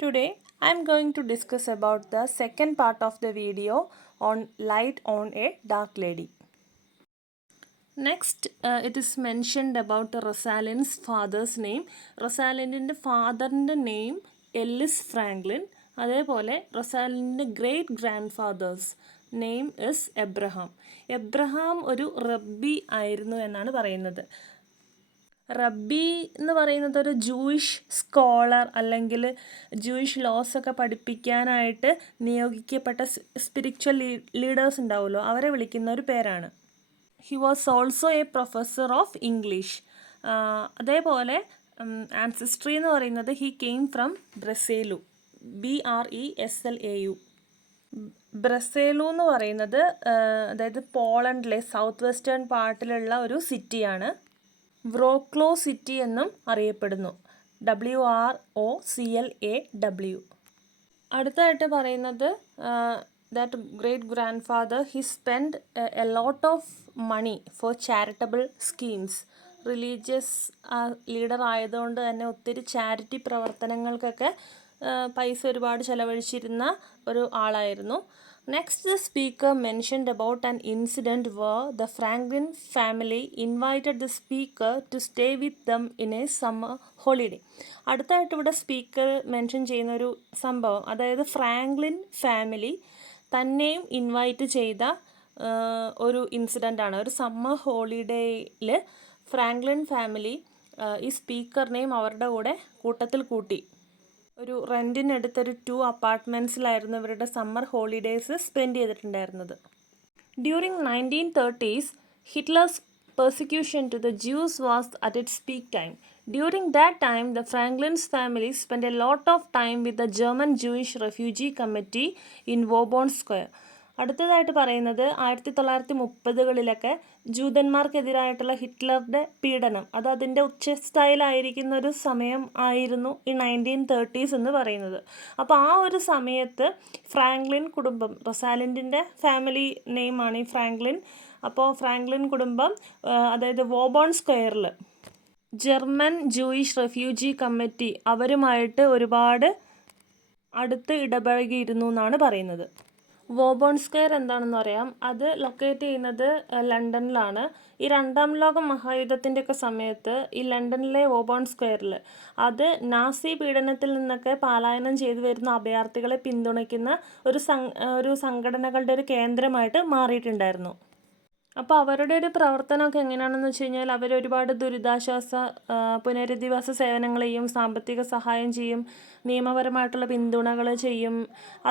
Today I am going to discuss about the second part of the video on light on a dark lady. Next, it is mentioned about Rosalind's father's name. റൊസാലിൻഡിൻ്റെ ഫാദറിൻ്റെ name Ellis Franklin. അതേപോലെ റൊസാലിൻഡിൻ്റെ great grandfather's name is Abraham. Abraham ഒരു rabbi ആയിരുന്നു എന്നാണ് പറയുന്നത്. Rabbi എന്ന് പറയുന്നത് ഒരു ജൂയിഷ് സ്കോളർ അല്ലെങ്കിൽ ജൂയിഷ് ലോസ് ഒക്കെ പഠിപ്പിക്കാനായിട്ട് നിയോഗിക്കപ്പെട്ട സ്പിരിച്വൽ ലീഡേഴ്സ് ഉണ്ടാവുമല്ലോ, അവരെ വിളിക്കുന്ന ഒരു പേരാണ്. He was also A professor of English. അതേപോലെ ആൻസിസ്ട്രി എന്ന് പറയുന്നത് ഹി കെയിം ഫ്രം ബ്രസേലു, BRESLAU. ബ്രസേലു എന്ന് പറയുന്നത് അതായത് പോളണ്ടിലെ സൗത്ത് വെസ്റ്റേൺ പാർട്ടിലുള്ള ഒരു സിറ്റിയാണ്. വ്രോക്ലോ സിറ്റി എന്നും അറിയപ്പെടുന്നു. WROCLAW. അടുത്തായിട്ട് പറയുന്നത് that great grandfather he spend a lot of money for charitable schemes. Religious leader ആയതുകൊണ്ട് തന്നെ ഒത്തിരി ചാരിറ്റി പ്രവർത്തനങ്ങൾക്കൊക്കെ പൈസ ഒരുപാട് ചെലവഴിച്ചിരുന്ന ഒരു ആളായിരുന്നു. Next, the speaker mentioned about an incident where the Franklin family invited the speaker to stay with them in a summer holiday. അടുത്തായിട്ട് ഇവിടെ speaker mention ചെയ്യുന്ന ഒരു സംഭവം, അതായത് ഫ്രാങ്ക്ലിൻ ഫാമിലി തന്നെയും ഇൻവൈറ്റ് ചെയ്ത ഒരു ഇൻസിഡൻ്റ് ആണ്. ഒരു സമ്മർ ഹോളിഡേയിൽ ഫ്രാങ്ക്ലിൻ ഫാമിലി ഈ സ്പീക്കറിനെയും അവരുടെ കൂടെ കൂട്ടത്തിൽ കൂട്ടി. ഒരു റെൻറ്റിനെടുത്തൊരു 2 അപ്പാർട്ട്മെൻറ്റ്സിലായിരുന്നു ഇവരുടെ സമ്മർ ഹോളിഡേയ്സ് സ്പെൻഡ് ചെയ്തിട്ടുണ്ടായിരുന്നത്. During 1930s, ഹിറ്റ്ലേഴ്സ് persecution to the Jews was at its peak time. During that time, the Franklin's family spent a lot of time with the German Jewish Refugee Committee in Vauban Square. അടുത്തതായിട്ട് പറയുന്നത് 1930കളിലൊക്കെ ജൂതന്മാർക്കെതിരായിട്ടുള്ള ഹിറ്റ്ലറുടെ പീഡനം അത് അതിൻ്റെ ഉച്ചസ്ഥായിലായിരിക്കുന്ന ഒരു സമയം ആയിരുന്നു ഈ 1930s എന്ന് പറയുന്നത്. അപ്പോൾ ആ ഒരു സമയത്ത് ഫ്രാങ്ക്ലിൻ കുടുംബം, റൊസാലിൻഡിൻ്റെ ഫാമിലി നെയിമാണ് ഈ ഫ്രാങ്ക്ലിൻ. അപ്പോൾ ഫ്രാങ്ക്ലിൻ കുടുംബം അതായത് വോബോൺ സ്ക്വയറിൽ ജർമ്മൻ ജൂയിഷ് റെഫ്യൂജി കമ്മിറ്റി അവരുമായിട്ട് ഒരുപാട് അടുത്ത് ഇടപഴകിയിരുന്നു എന്നാണ് പറയുന്നത്. വോബോൺ സ്ക്വയർ എന്താണെന്ന് പറയാം. അത് ലൊക്കേറ്റ് ചെയ്യുന്നത് ലണ്ടനിലാണ്. ഈ 2ാം ലോക മഹായുദ്ധത്തിൻ്റെ ഒക്കെ സമയത്ത് ഈ ലണ്ടനിലെ വോബോൺ സ്ക്വയറിൽ അത് നാസി പീഡനത്തിൽ നിന്നൊക്കെ പലായനം ചെയ്തു വരുന്ന അഭയാർത്ഥികളെ പിന്തുണയ്ക്കുന്ന ഒരു സംഘടനകളുടെ ഒരു കേന്ദ്രമായിട്ട് മാറിയിട്ടുണ്ടായിരുന്നു. അപ്പോൾ അവരുടെ ഒരു പ്രവർത്തനമൊക്കെ എങ്ങനെയാണെന്ന് വെച്ച് കഴിഞ്ഞാൽ അവരൊരുപാട് ദുരിതാശ്വാസ പുനരധിവാസ സേവനങ്ങൾ ചെയ്യും, സാമ്പത്തിക സഹായം ചെയ്യും, നിയമപരമായിട്ടുള്ള പിന്തുണകൾ ചെയ്യും.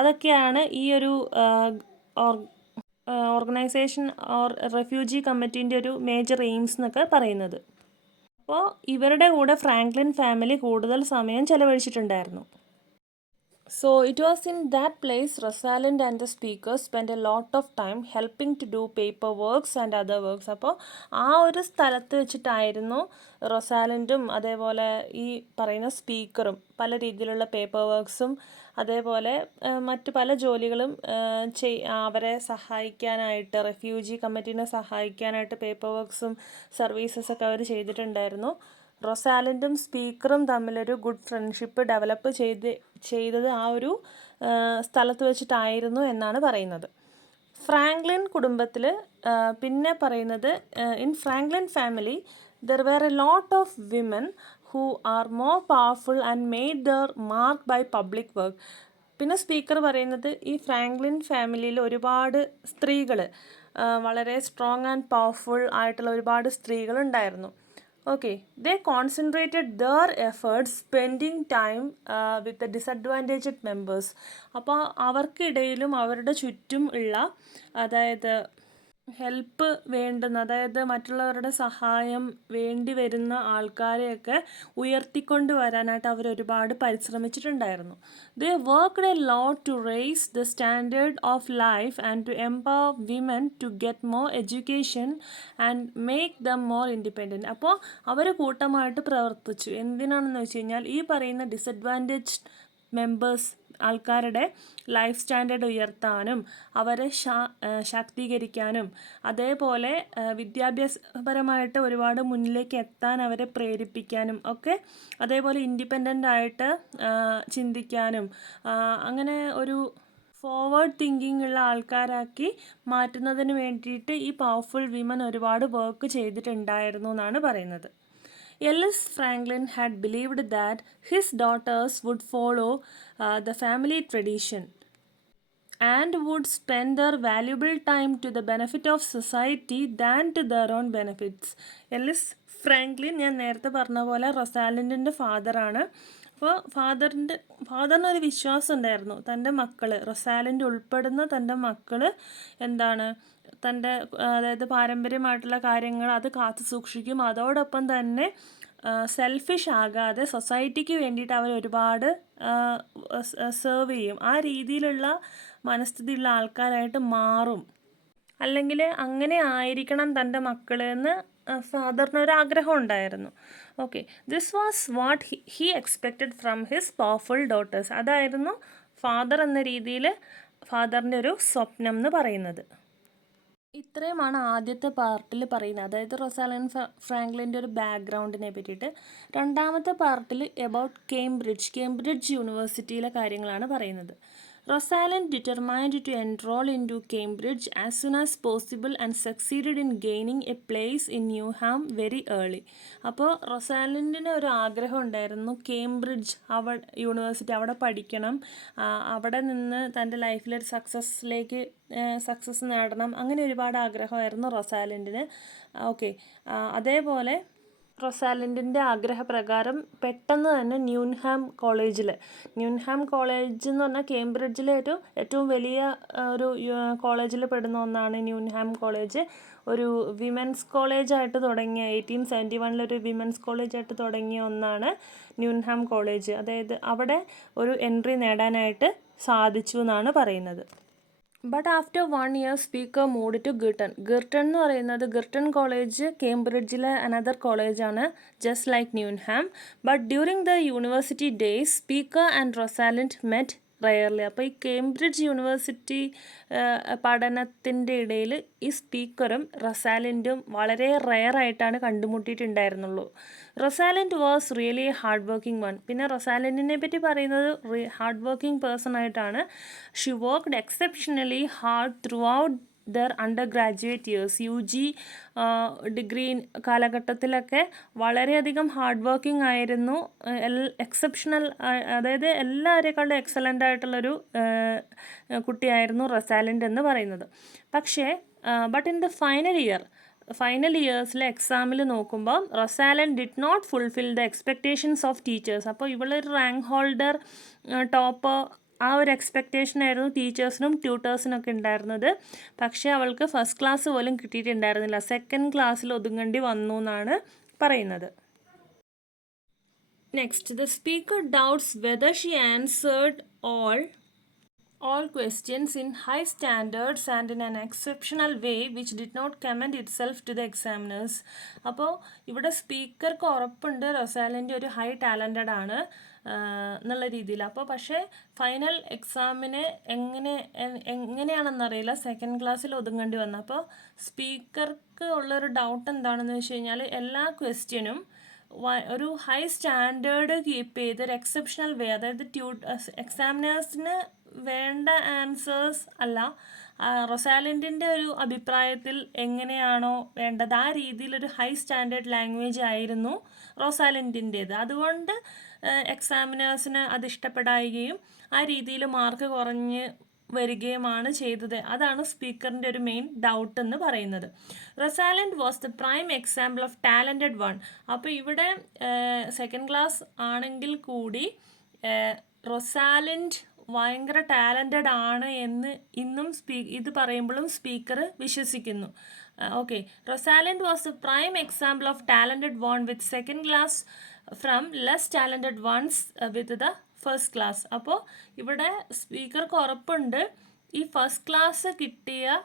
അതൊക്കെയാണ് ഈ ഒരു ഓർഗനൈസേഷൻ ഓർ റെഫ്യൂജി കമ്മിറ്റീൻ്റെ ഒരു മേജർ എയിംസ് എന്നൊക്കെ പറയുന്നത്. അപ്പോൾ ഇവരുടെ കൂടെ ഫ്രാങ്ക്ലിൻ ഫാമിലി കൂടുതൽ സമയം ചെലവഴിച്ചിട്ടുണ്ടായിരുന്നു. So it was in that place Rosalind and the speaker spent a lot of time helping to do paperworks and other works. അപ്പോൾ ആ ഒരു സ്ഥലത്ത് വെച്ചിട്ടായിരുന്നു റൊസാലിൻഡും അതേപോലെ ഈ പറയുന്ന സ്പീക്കറും പല രീതിയിലുള്ള പേപ്പർ വർക്ക്സും അതേപോലെ മറ്റു പല ജോലികളും അവരെ സഹായിക്കാനായിട്ട്, റെഫ്യൂജി കമ്മിറ്റീനെ സഹായിക്കാനായിട്ട് പേപ്പർ വർക്ക്സും സർവീസസൊക്കെ അവർ ചെയ്തിട്ടുണ്ടായിരുന്നു. റൊസാലിൻഡും സ്പീക്കറും തമ്മിലൊരു ഗുഡ് ഫ്രണ്ട്ഷിപ്പ് ഡെവലപ്പ് ചെയ്തത് ആ ഒരു സ്ഥലത്ത് വെച്ചിട്ടായിരുന്നു എന്നാണ് പറയുന്നത്. ഫ്രാങ്ക്ലിൻ കുടുംബത്തിൽ പിന്നെ പറയുന്നത് in Franklin family there were a lot of women who are more powerful and made their mark by public work. പിന്നെ സ്പീക്കർ പറയുന്നത് ഈ ഫ്രാങ്ക്ലിൻ ഫാമിലിയിൽ ഒരുപാട് സ്ത്രീകൾ, വളരെ സ്ട്രോങ് ആൻഡ് പവർഫുൾ ആയിട്ടുള്ള ഒരുപാട് സ്ത്രീകളുണ്ടായിരുന്നു. Okay, they concentrated their efforts spending time with the disadvantaged members. അപ്പോൾ അവർക്കിടയിലും അവരുടെ ചുറ്റും ഉള്ള അതായത് ഹെൽപ്പ് വേണ്ടുന്ന, അതായത് മറ്റുള്ളവരുടെ സഹായം വേണ്ടി വരുന്ന ആൾക്കാരെയൊക്കെ ഉയർത്തിക്കൊണ്ട് വരാനായിട്ട് അവർ ഒരുപാട് പരിശ്രമിച്ചിട്ടുണ്ടായിരുന്നു. They worked a lot to raise the standard of life and to empower women to get more education and make them more independent. അപ്പോൾ അവർ കൂട്ടമായിട്ട് പ്രവർത്തിച്ചു. എന്തിനാണെന്ന് വെച്ച് കഴിഞ്ഞാൽ ഈ പറയുന്ന ഡിസഡ്വാൻറ്റേജ്ഡ് മെമ്പേഴ്സ് ആൾക്കാരുടെ ലൈഫ് സ്റ്റാൻഡേർഡ് ഉയർത്താനും അവരെ ശാക്തീകരിക്കാനും അതേപോലെ വിദ്യാഭ്യാസപരമായിട്ട് ഒരുപാട് മുന്നിലേക്ക് എത്താൻ അവരെ പ്രേരിപ്പിക്കാനും ഒക്കെ, അതേപോലെ ഇൻഡിപെൻഡൻ്റ് ആയിട്ട് ചിന്തിക്കാനും അങ്ങനെ ഒരു ഫോർവേഡ് തിങ്കിങ് ഉള്ള ആൾക്കാരാക്കി മാറ്റുന്നതിന് വേണ്ടിയിട്ട് ഈ പവർഫുൾ വിമൻ ഒരുപാട് വർക്ക് ചെയ്തിട്ടുണ്ടായിരുന്നു എന്നാണ് പറയുന്നത്. Ellis Franklin had believed that his daughters would follow the family tradition and would spend their valuable time to the benefit of society than to their own benefits. Ellis Franklin ഞാൻ നേരത്തെ പറഞ്ഞ പോലെ റൊസാലിൻഡിൻ്റെ ഫാദറാണ്. അപ്പോൾ ഫാദറിനൊരു വിശ്വാസം ഉണ്ടായിരുന്നു തൻ്റെ മക്കൾ, റൊസാലിൻഡ് ഉൾപ്പെടുന്ന തൻ്റെ മക്കൾ എന്താണ് തൻ്റെ അതായത് പാരമ്പര്യമായിട്ടുള്ള കാര്യങ്ങൾ അത് കാത്തു സൂക്ഷിക്കും, അതോടൊപ്പം തന്നെ സെൽഫിഷ് ആകാതെ സൊസൈറ്റിക്ക് വേണ്ടിയിട്ട് അവർ ഒരുപാട് സെർവ് ചെയ്യും. ആ രീതിയിലുള്ള മനസ്ഥിതിയുള്ള ആൾക്കാരായിട്ട് മാറും, അല്ലെങ്കിൽ അങ്ങനെ ആയിരിക്കണം തൻ്റെ മക്കൾ എന്ന് ഫാദറിനൊരു ആഗ്രഹം ഉണ്ടായിരുന്നു. Okay, this was what he expected from his powerful daughters. അതായിരുന്നു ഫാദർ എന്ന രീതിയിൽ ഫാദറിൻ്റെ ഒരു സ്വപ്നം എന്ന് പറയുന്നത്. ഇത്രയുമാണ് ആദ്യത്തെ പാർട്ടിൽ പറയുന്നത്, അതായത് റൊസാലിൻഡ് ഫ്രാങ്ക്ലിൻ്റെ ഒരു ബാക്ക്ഗ്രൗണ്ടിനെ പറ്റിയിട്ട്. രണ്ടാമത്തെ പാർട്ടിൽ എബൌട്ട് കേംബ്രിഡ്ജ് യൂണിവേഴ്സിറ്റിയിലെ കാര്യങ്ങളാണ് പറയുന്നത്. Rosalind determined to enrol into Cambridge as soon as possible and succeeded in gaining a place in Newnham very early. അപ്പോൾ റൊസാലിൻഡിന് ഒരു ആഗ്രഹം ഉണ്ടായിരുന്നു കേംബ്രിഡ്ജ് യൂണിവേഴ്സിറ്റി അവിടെ പഠിക്കണം, അവിടെ നിന്ന് തൻ്റെ ലൈഫിലൊരു സക്സസ് നേടണം, അങ്ങനെ ഒരുപാട് ആഗ്രഹമായിരുന്നു റൊസാലിൻഡിന്. ഓക്കെ, അതേപോലെ റൊസാലിൻഡിൻ്റെ ആഗ്രഹപ്രകാരം പെട്ടെന്ന് തന്നെ ന്യൂൻഹാം കോളേജ് എന്ന് പറഞ്ഞാൽ കേംബ്രിഡ്ജിലെ ഏറ്റവും വലിയ ഒരു കോളേജിൽ പെടുന്ന ഒന്നാണ് ന്യൂൻഹാം കോളേജ്. ഒരു വിമൻസ് കോളേജായിട്ട് തുടങ്ങിയ 1871 ഒരു വിമൻസ് കോളേജായിട്ട് തുടങ്ങിയ ഒന്നാണ് ന്യൂൻഹാം കോളേജ്. അതായത് അവിടെ ഒരു എൻട്രി നേടാനായിട്ട് സാധിച്ചു എന്നാണ് പറയുന്നത്. But after 1 year speaker moved to Girton എന്ന് പറയുന്നത് ഗിർട്ടൺ കോളേജ് കേംബ്രിഡ്ജിലെ അനദർ കോളേജാണ്, just like Newnham. But during the university days speaker and Rosalind met rarely. അപ്പോൾ ഈ കേംബ്രിഡ്ജ് യൂണിവേഴ്സിറ്റി പഠനത്തിൻ്റെ ഇടയിൽ ഈ സ്പീക്കറും റൊസാലിൻഡും വളരെ റെയറായിട്ടാണ് കണ്ടുമുട്ടിയിട്ടുണ്ടായിരുന്നുള്ളൂ. Rosalind was really hard working one. പിന്നെ റൊസാലിൻഡിനെ പറ്റി പറയുന്നത് ഹാർഡ് വർക്കിംഗ് പേഴ്സൺ ആയിട്ടാണ്. She worked exceptionally hard throughout their undergraduate years. UG degree കാലഘട്ടത്തിലൊക്കെ വളരെയധികം ഹാർഡ് വർക്കിംഗ് ആയിരുന്നു, എക്സെപ്ഷണൽ, അതായത് എല്ലാവരെക്കാളും എക്സലൻ്റ് ആയിട്ടുള്ളൊരു കുട്ടിയായിരുന്നു റൊസാലിൻഡ് എന്ന് പറയുന്നത്. പക്ഷേ ബട്ട് ഇൻ ദ ഫൈനൽ ഇയേഴ്സിലെ എക്സാമിൽ നോക്കുമ്പോൾ Rosalind did not fulfil the expectations of teachers. അപ്പോൾ ഇവളൊരു റാങ്ക് ഹോൾഡർ, ടോപ്പർ, ആ ഒരു എക്സ്പെക്റ്റേഷനായിരുന്നു ടീച്ചേഴ്സിനും ട്യൂട്ടേഴ്സിനൊക്കെ ഉണ്ടായിരുന്നത്. പക്ഷേ അവൾക്ക് ഫസ്റ്റ് ക്ലാസ് പോലും കിട്ടിയിട്ടുണ്ടായിരുന്നില്ല, സെക്കൻഡ് ക്ലാസ്സിൽ ഒതുങ്ങേണ്ടി വന്നു എന്നാണ് പറയുന്നത്. Next, the speaker doubts whether she answered all questions in high standards and in an exceptional way which did not commend itself to the examiners. അപ്പോൾ ഇവിടെ സ്പീക്കർക്ക് ഉറപ്പുണ്ട് റൊസാലിൻഡ് ഒരു ഹൈ ടാലൻറ്റഡ് ആണ് എന്നുള്ള രീതിയിൽ. അപ്പോൾ പക്ഷേ ഫൈനൽ എക്സാമിന് എങ്ങനെയാണെന്നറിയില്ല, സെക്കൻഡ് ക്ലാസ്സിൽ ഒതുങ്ങേണ്ടി വന്നു. അപ്പോൾ സ്പീക്കർക്ക് ഉള്ളൊരു ഡൗട്ട് എന്താണെന്ന് വെച്ച് കഴിഞ്ഞാൽ എല്ലാ ക്വസ്റ്റ്യനും ഒരു ഹൈ സ്റ്റാൻഡേർഡ് കീപ്പ് ചെയ്ത് ഒരു എക്സെപ്ഷണൽ വേ, അതായത് എക്സാമിനേഴ്സിന് വേണ്ട ആൻസേഴ്സ് അല്ല, റൊസാലിൻഡിൻ്റെ ഒരു അഭിപ്രായത്തിൽ എങ്ങനെയാണോ വേണ്ടത് ആ രീതിയിലൊരു ഹൈ സ്റ്റാൻഡേർഡ് ലാംഗ്വേജ് ആയിരുന്നു റൊസാലിൻഡിൻ്റേത്. അതുകൊണ്ട് എക്സാമിനേഴ്സിന് അത് ഇഷ്ടപ്പെടാവുകയും ആ രീതിയിൽ മാർക്ക് കുറഞ്ഞ് വരികയുമാണ് ചെയ്തത്. അതാണ് സ്പീക്കറിൻ്റെ ഒരു മെയിൻ ഡൗട്ട് എന്ന് പറയുന്നത്. റൊസാലിൻഡ് was the prime example of talented one. അപ്പോൾ ഇവിടെ സെക്കൻഡ് ക്ലാസ് ആണെങ്കിൽ കൂടി റൊസാലിൻഡ് ഭയങ്കര ടാലൻറ്റഡ് ആണ് എന്ന് ഇന്നും ഇത് പറയുമ്പോഴും സ്പീക്കർ വിശ്വസിക്കുന്നു. Okay, Rosalind was the prime example of talented one with second class from less talented ones with the first class. അപ്പോൾ ഇവിടെ സ്പീക്കർക്ക് ഉറപ്പുണ്ട് ഈ ഫസ്റ്റ് ക്ലാസ് കിട്ടിയ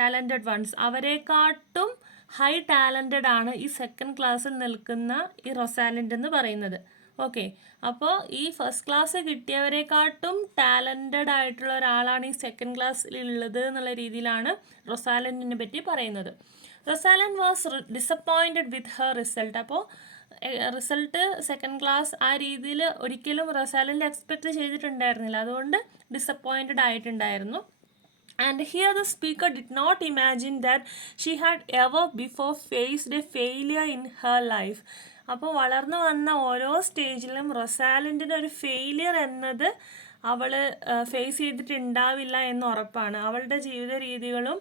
ടാലൻറ്റഡ് വൺസ് അവരെക്കാട്ടും ഹൈ ടാലൻറ്റഡ് ആണ് ഈ സെക്കൻഡ് ക്ലാസ്സിൽ നിൽക്കുന്ന ഈ റൊസാലിൻഡ് എന്ന് പറയുന്നത്. ഓക്കെ, അപ്പോൾ ഈ ഫസ്റ്റ് ക്ലാസ് കിട്ടിയവരെക്കാട്ടും ടാലൻറ്റഡ് ആയിട്ടുള്ള ഒരാളാണ് ഈ സെക്കൻഡ് ക്ലാസ്സിലുള്ളത് എന്നുള്ള രീതിയിലാണ് റൊസാലൻഡിനെ പറ്റി പറയുന്നത്. Rosalind was disappointed with her result. അപ്പോൾ റിസൾട്ട് സെക്കൻഡ് ക്ലാസ് ആ രീതിയിൽ ഒരിക്കലും റൊസാലൻഡ് എക്സ്പെക്റ്റ് ചെയ്തിട്ടുണ്ടായിരുന്നില്ല, അതുകൊണ്ട് ഡിസപ്പോയിൻറ്റഡ് ആയിട്ടുണ്ടായിരുന്നു. And here the speaker did not imagine that she had ever before faced a failure in her life. അപ്പോൾ വളർന്നു വന്ന ഓരോ സ്റ്റേജിലും റൊസാലൻഡിന് ഒരു ഫെയിലിയർ എന്നത് അവൾ ഫേസ് ചെയ്തിട്ടുണ്ടാവില്ല എന്ന് ഉറപ്പാണ്. അവളുടെ ജീവിത രീതികളും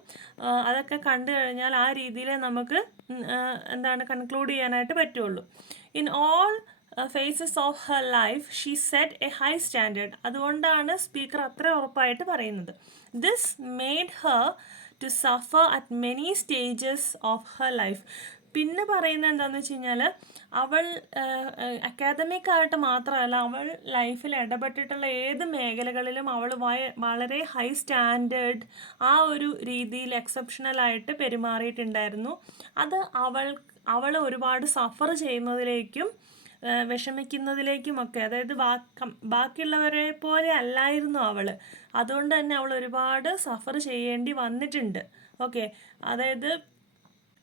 അതൊക്കെ കണ്ടു കഴിഞ്ഞാൽ ആ രീതിയിൽ നമുക്ക് കൺക്ലൂഡ് ചെയ്യാനായിട്ട് പറ്റുള്ളൂ. In all phases of her life she set a high standard. അതുകൊണ്ടാണ് സ്പീക്കർ അത്ര ഉറപ്പായിട്ട് പറയുന്നത്. This made her to suffer at many stages of her life. പിന്നെ പറയുന്നത് എന്താണെന്ന് വെച്ച് കഴിഞ്ഞാൽ അവൾ അക്കാദമിക് ആയിട്ട് മാത്രമല്ല, അവൾ ലൈഫിൽ ഇടപെട്ടിട്ടുള്ള ഏത് മേഖലകളിലും അവൾ വളരെ ഹൈ സ്റ്റാൻഡേർഡ് ആ ഒരു രീതിയിൽ എക്സെപ്ഷണലായിട്ട് പെരുമാറിയിട്ടുണ്ടായിരുന്നു. അത് അവൾ ഒരുപാട് സഫർ ചെയ്യുന്നതിലേക്കും വിഷമിക്കുന്നതിലേക്കുമൊക്കെ, അതായത് ബാക്കിയുള്ളവരെ പോലെ അല്ലായിരുന്നു അവൾ. അതുകൊണ്ട് തന്നെ അവൾ ഒരുപാട് സഫർ ചെയ്യേണ്ടി വന്നിട്ടുണ്ട്. ഓക്കെ, അതായത്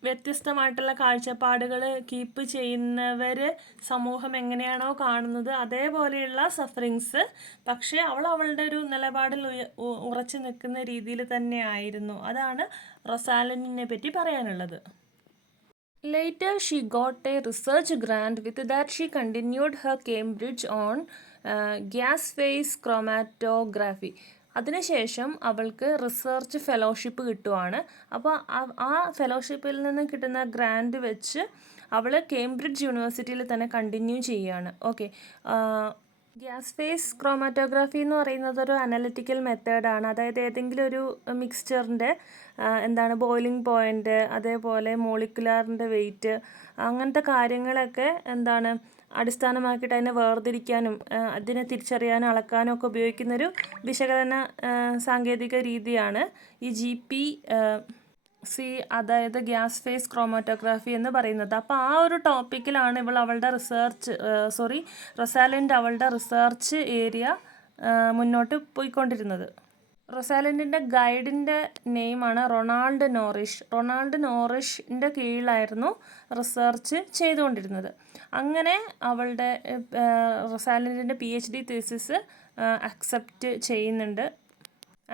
വ്യത്യസ്തമായിട്ടുള്ള കാഴ്ചപ്പാടുകൾ കീപ്പ് ചെയ്യുന്നവർ സമൂഹം എങ്ങനെയാണോ കാണുന്നത് അതേപോലെയുള്ള സഫറിങ്സ്, പക്ഷേ അവളുടെ ഒരു നിലപാടിൽ ഉറച്ചു നിൽക്കുന്ന രീതിയിൽ തന്നെ ആയിരുന്നു. അതാണ് റൊസാലൻഡിനെ പറ്റി പറയാനുള്ളത്. Later, she got a research grant. With that, she continued her Cambridge on gas phase chromatography. അതിനുശേഷം അവൾക്ക് റിസർച്ച് ഫെലോഷിപ്പ് കിട്ടുവാണ്. അപ്പോൾ ആ ഫെലോഷിപ്പിൽ നിന്ന് കിട്ടുന്ന ഗ്രാൻഡ് വെച്ച് അവൾ കേംബ്രിഡ്ജ് യൂണിവേഴ്സിറ്റിയിൽ തന്നെ കണ്ടിന്യൂ ചെയ്യുകയാണ്. ഓക്കെ, ഗ്യാസ് ഫേസ് ക്രോമാറ്റോഗ്രാഫി എന്ന് പറയുന്നത് ഒരു അനലിറ്റിക്കൽ മെത്തേഡാണ്. അതായത് ഏതെങ്കിലും ഒരു മിക്സ്ചറിൻ്റെ ബോയിലിംഗ് പോയിൻ്റ്, അതേപോലെ മോളിക്കുലാറിൻ്റെ വെയിറ്റ്, അങ്ങനത്തെ കാര്യങ്ങളൊക്കെ അടിസ്ഥാനമാക്കിയിട്ട് അതിനെ വേർതിരിക്കാനും അതിനെ തിരിച്ചറിയാനും അളക്കാനും ഒക്കെ ഉപയോഗിക്കുന്നൊരു വിശകലന സാങ്കേതിക രീതിയാണ് ഈ GPC, അതായത് ഗ്യാസ് ഫേസ് ക്രോമാറ്റോഗ്രാഫി എന്ന് പറയുന്നത്. അപ്പോൾ ആ ഒരു ടോപ്പിക്കിലാണ് റൊസാലൻഡ് അവളുടെ റിസർച്ച് ഏരിയ മുന്നോട്ട് പോയിക്കൊണ്ടിരുന്നത്. റൊസാലൻഡിൻ്റെ ഗൈഡിൻ്റെ നെയിമാണ് റൊണാൾഡ് നോറിഷ്. റൊണാൾഡ് നോറിഷിൻ്റെ കീഴിലായിരുന്നു റിസർച്ച് ചെയ്തുകൊണ്ടിരുന്നത്. അങ്ങനെ അവളുടെ റൊസാലൻഡിൻ്റെ PhD തീസിസ് അക്സെപ്റ്റ് ചെയ്യുന്നുണ്ട്.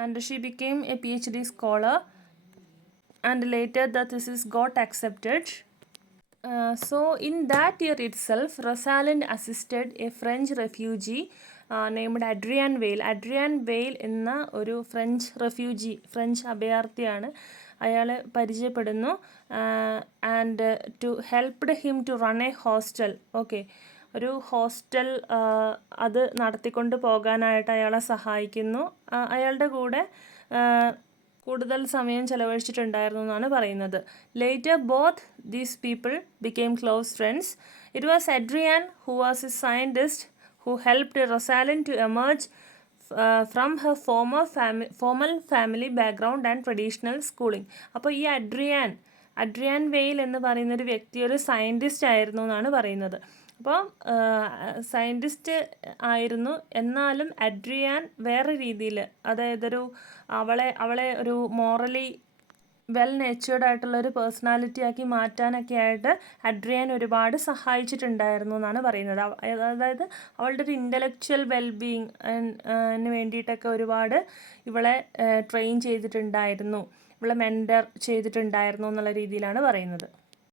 And she became A PhD scholar and later the thesis got accepted. So in that year itself, Rosalind assisted a French refugee named Adrien Weil. Adrien Weil എന്ന ഒരു French അഭയാർത്ഥിയാണ്. അയാൾ പരിചയപ്പെടുന്നു. And to helped him to run a hostel. Okay, ഒരു hostel അത് നടത്തിക്കൊണ്ട് പോകാനായിട്ട് അയാളെ സഹായിക്കുന്നു. അയാളുടെ കൂടെ കൂടുതൽ സമയം ചെലവഴിച്ചിട്ടുണ്ടായിരുന്നു എന്നാണ് പറയുന്നത്. Later both these people became close friends. It was Adrian who was a scientist who helped Rosalind to emerge from her formal family background and traditional schooling. അപ്പോൾ ഈ അഡ്രിയാൻ വെയിൽ എന്ന് പറയുന്നൊരു വ്യക്തി ഒരു സയൻറ്റിസ്റ്റ് ആയിരുന്നു എന്നാണ് പറയുന്നത്. അപ്പോൾ സയൻറ്റിസ്റ്റ് ആയിരുന്നു, എന്നാലും അഡ്രിയാൻ വേറെ രീതിയിൽ, അതായത് അവളെ ഒരു മോറലി വെൽ നേച്ചേർഡ് ആയിട്ടുള്ളൊരു പേഴ്സണാലിറ്റി ആക്കി മാറ്റാനൊക്കെ ആയിട്ട് അഡ്രിയാൻ ഒരുപാട് സഹായിച്ചിട്ടുണ്ടായിരുന്നു എന്നാണ് പറയുന്നത്. അതായത് അവളുടെ ഒരു ഇൻ്റലക്ച്വൽ വെൽബീയിങ്ങിന് വേണ്ടിയിട്ടൊക്കെ ഒരുപാട് ഇവളെ ട്രെയിൻ ചെയ്തിട്ടുണ്ടായിരുന്നു, ഇവളെ മെൻറ്റർ ചെയ്തിട്ടുണ്ടായിരുന്നു എന്നുള്ള രീതിയിലാണ് പറയുന്നത്.